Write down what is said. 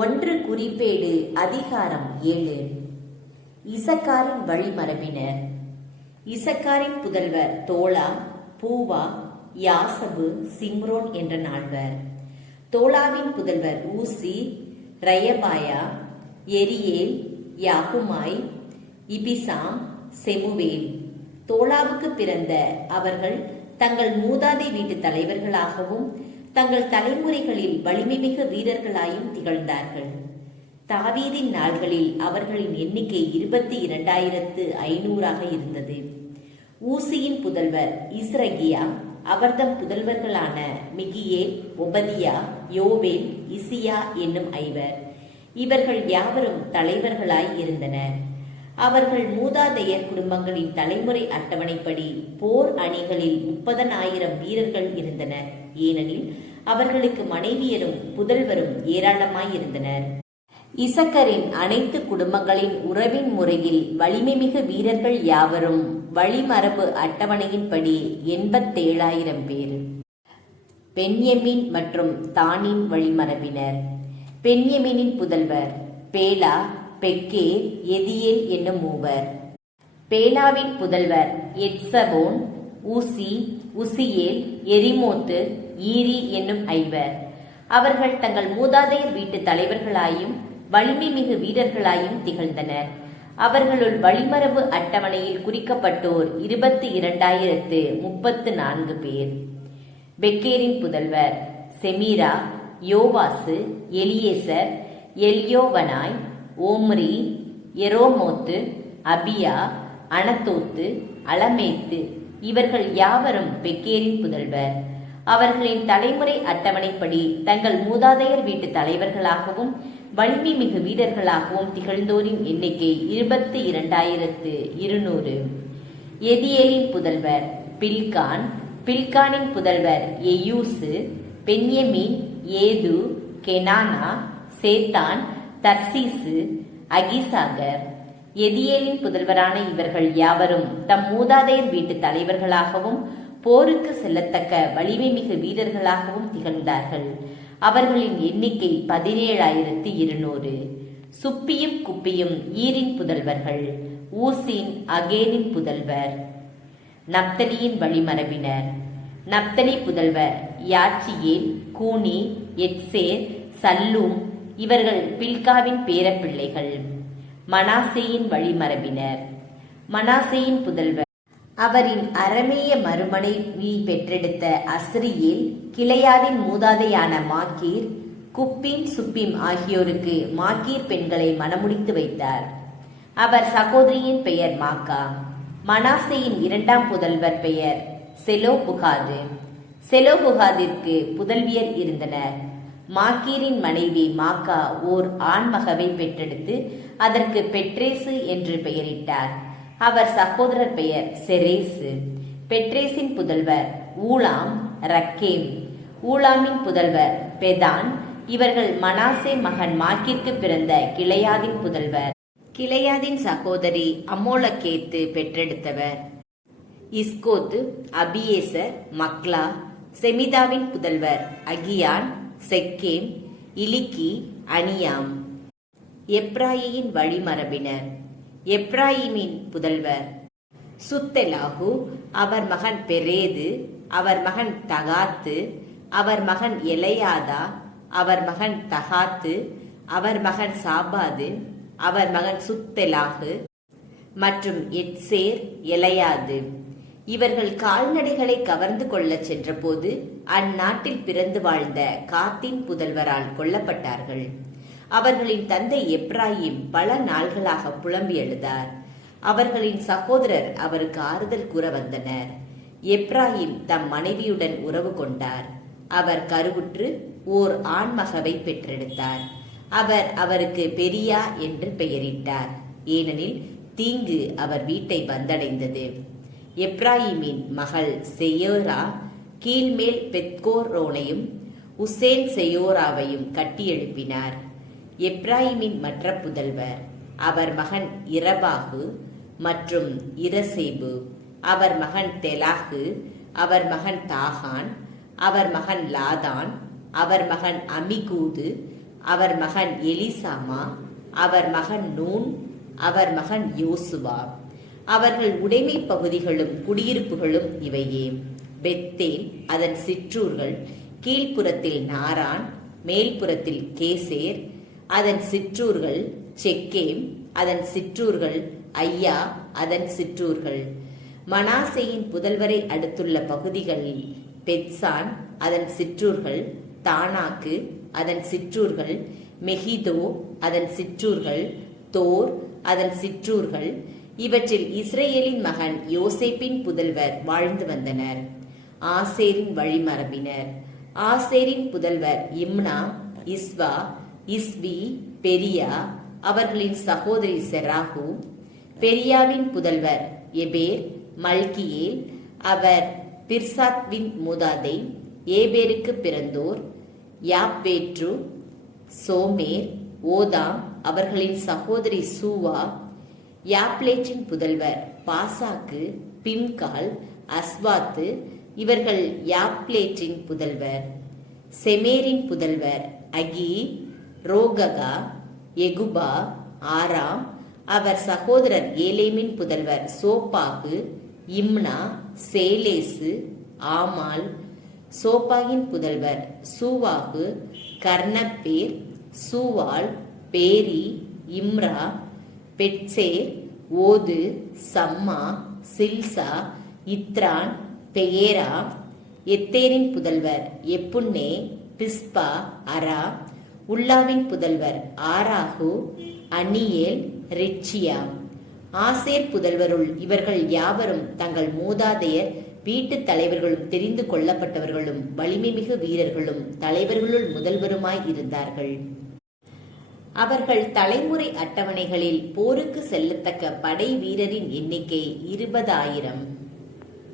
ஒன்று குறிப்பேடு அதிகாரம் 7. இசக்காரின் வழிமரபினர். இசக்காரின் புதல்வர் தோலா, பூவா, யாசபு, சிம்ரோன் என்ற 4. தோலாவின் புதல்வர் ஊசி, ரயபாயா, எரியேல், யாகுமாய், இபிசாம், செமுவேல். தோலாவுக்கு பிறந்த அவர்கள் தங்கள் மூதாதை வீட்டு தலைவர்களாகவும் தங்கள் தலைமுறைகளில் வலிமைமிகு வீரர்களாயும் திகழ்ந்தார்கள். தாவீதின் நாள்களில் அவர்களின் எண்ணிக்கை 22,500 இருந்தது. ஊசியின் புதல்வர் இஸ்ரகியா, அவர்தம் புதல்வர்களான மிகியேல், ஒபதியா, யோவேல், இசியா என்னும் 5. இவர்கள் யாவரும் தலைவர்களாய் இருந்தனர். அவர்கள் மூதாதையர் குடும்பங்களின் தலைமுறை அட்டவணைப்படி போர் அணிகளில் 30,000 வீரர்கள் இருந்தனர். ஏனெனில் அவர்களுக்கு மனைவியரும் புதல்வரும் ஏராளமாயிருந்தனர். இசக்கரின் அனைத்து குடும்பங்களின் உறவின் முறையில் வலிமைமிகு வீரர்கள் யாவரும் வழிமரபு அட்டவணையின்படி 87,000 பேர். பென்யமீன் மற்றும் தானின் வழிமரபினர். பென்யமீனின் புதல்வர் பேலா, பெக்கேர், எதியேல் என்னும் 3. பேலாவின் புதல்வர் எட்சபோன், ஊசி, உசியேல், எரிமோத்து, ஈரி என்னும் 5. அவர்கள் தங்கள் மூதாதையர் வீட்டு தலைவர்களாயும் வலிமை மிகு வீரர்களாயும் திகழ்ந்தனர். அவர்களுள் வழிமரபு அட்டவணையில் குறிக்கப்பட்டோர் 22,034 பேர். பெக்கேரின் புதல்வர் செமீரா, யோவாசு, எலியேசர், எல்யோவனாய், ஓம்ரி, எரோமோத்து, அபியா, அனத்தோத்து, அலமேத்து. இவர்கள் யாவரும் பெக்கேரின் புதல்வர். அவர்களின் தலைமுறை அட்டவணைப்படி தங்கள் மூதாதையர் வீட்டு தலைவர்களாகவும் வலிமை மிகு வீரர்களாகவும் திகழ்ந்தோரின் எண்ணிக்கை 22,200. எதியேலின் புதல்வர் பில்கான், பில்கானின் புதல்வர் எயூசு, பென்யமீன், ஏது, கெனானா, சேத்தான், தர்சீசு, அகிசாகர். எதியேலின் புதல்வரான இவர்கள் யாவரும் தம் மூதாதையர் வீட்டு தலைவர்களாகவும் போருக்கு செல்லத்தக்க வலிமை மிகு வீரர்களாகவும் திகழ்ந்தார்கள். அவர்களின் எண்ணிக்கை 17,200. சுப்பியும் குப்பியும் ஈரின் புதல்வர்கள். ஊசின், அகேனின் புதல்வர். நப்தலியின் வழிமரபினர். நப்தலி புதல்வர் யாட்சியேல், கூனி, எட்சேர், சல்லூம். இவர்கள் பில்காவின் பேரப்பிள்ளைகள். மனாசேயின் வழிமரபினர். மனாசேயின் புதல்வர் அவரின் அரமேய மறுமனைவி பெற்றெடுத்த அஸ்ரியேல், கிளையாதின் மூதாதையான மாக்கீர், குப்பீம், சுப்பீம் ஆகியோருக்கு மாக்கீர் பெண்களை மணமுடித்து வைத்தார். அவர் சகோதரியின் பெயர் மாக்கா. மனாசேயின் 2ஆம் புதல்வர் பெயர் செலோபுகாது. செலோபுகாதிற்கு புதல்வியர் இருந்தனர். மாக்கீரின் மனைவி மாக்கா ஓர் ஆண்மகவை பெற்றெடுத்து அதற்கு பெட்ரேசு என்று பெயரிட்டார். அவர் சகோதரர் பெயர் செரேசு. பெட்ரேசின் புதல்வர் ஊலாம், ரக்கேம். ஊலாமின் புதல்வர் பெதான். இவர்கள் மனாசே மகன் மாக்கிற்கு பிறந்த கிளையாதின் புதல்வர். கிளையாதின் சகோதரி அமோலகேத்து பெற்றெடுத்தவர். இஸ்கோத்து, அபியேசர், மக்லா. செமிதாவின் புதல்வர் அகியான், செக்கேம், இலிக்கி, அனியாம். எப்ராயியின் வழிமரபினர். எப்ராயிமின் புதல்வர் சுத்தெலாகு, அவர் மகன் பெரேது, அவர் மகன் தகாத்து, அவர் மகன் எலையாதா, அவர் மகன் தகாத்து, அவர் மகன் சாபாது, அவர் மகன் சுத்தெலாகு மற்றும் எட்சேர், எலையாது. இவர்கள் கால்நடைகளை கவர்ந்து கொள்ள சென்றபோது அந்நாட்டில் பிறந்து வாழ்ந்த காத்தின் புதல்வரால் கொல்லப்பட்டார்கள். அவர்களின் தந்தை எப்ராயிம் பல நாள்களாக புலம்பி எழுதார். அவர்களின் சகோதரர் அவருக்கு ஆறுதல் கூற வந்தனர். எப்ராயிம் தம் மனைவியுடன் உறவு கொண்டார். அவர் கருவுற்று ஓர் ஆண்மகவை பெற்றெடுத்தார். அவர் அவருக்கு பெரியா என்று பெயரிட்டார். ஏனெனில் தீங்கு அவர் வீட்டை வந்தடைந்தது. எப்ராயிமின் மகள் செயோரா கீழ்மேல் பெத்கோரோனையும் உசேன் செயோராவையும் கட்டி எழுப்பினார். எப்ராயிமின் மற்ற புதல்வர் அவர் மகன் இரபாகு மற்றும் இரசேபு, அவர் மகன் தெலாகு, அவர் மகன் தாகான், அவர் மகன் லாதான், அவர் மகன் அமிகூது, அவர் மகன் எலிசாமா, அவர் மகன் நூன், அவர் மகன் யோசுவா. அவர்கள் உடைமை பகுதிகளும் குடியிருப்புகளும் இவையே. பெத்தேல் அதன் சிற்றூர்கள், கீழ்ப்புறத்தில் நாரான், மேல்புறத்தில் கேசேர் அதன் சிற்றூர்கள், செக்கேம் அதன் சிற்றூர்கள், ஐயா அதன் சிற்றூர்கள். மனாசேயின் புதல்வரை அடுத்துள்ள பகுதிகளில் பெத்சான் அதன் சிற்றூர்கள், தானாக்கு அதன் சிற்றூர்கள், மெகிதோ அதன் சிற்றூர்கள், தோர் அதன் சிற்றூர்கள். இவற்றில் இஸ்ரேலின் மகன் யோசேப்பின் புதல்வர் வாழ்ந்து வந்தனர். ஆசேரின் வழிமரபினர். ஆசேரின் புதல்வர் இம்னா, இஸ்வா, இஸ்வி, பெரியா, அவர்களின் சகோதரி செராகு. பெரியாவின் புதல்வர் எபேர், மல்கியேல், அவர் பிர்சாத்வின் மூதாதை. ஏபேருக்கு பிறந்தோர் யாப்பேற்று, சோமேர், ஓதாம், அவர்களின் சகோதரி சூவா. யாப்லேற்றின் புதல்வர் பாசாக்கு, பிம்கால், அஸ்வாத்து, இவர்கள் யாப்லேற்றின் புதல்வர். செமேரின் புதல்வர் அகி, ரோககா, எகுபா, ஆராம், அவர் சகோதரர் ஏலேமின் புதல்வர் சோப்பாகு, இம்னா, சேலேசு, ஆமால். சோப்பாகின் புதல்வர் சூவாகு, கர்ணப்பேர், சூவால், பேரி, இம்ரா, பெட்சேர், ஓது, சம்மா, சில்சா, இத்ரான், பெயேரா. எத்தேரின் புதல்வர் எப்புன்னே, பிஸ்பா, அரா. உல்லாவின் புதல்வர் ஆராகு, அனியேல், ரிச்சியா. ஆசேர் புதல்வருள் இவர்கள் யாவரும் தங்கள் மூதாதையர் வீட்டு தலைவர்களும் தெரிந்து கொள்ளப்பட்டவர்களும் வலிமை மிகு வீரர்களும் தலைவர்களுள் முதல்வருமாய் இருந்தார்கள். அவர்கள் தலைமுறை அட்டவணைகளில் போருக்கு செல்லத்தக்க படை வீரரின் எண்ணிக்கை 20,000.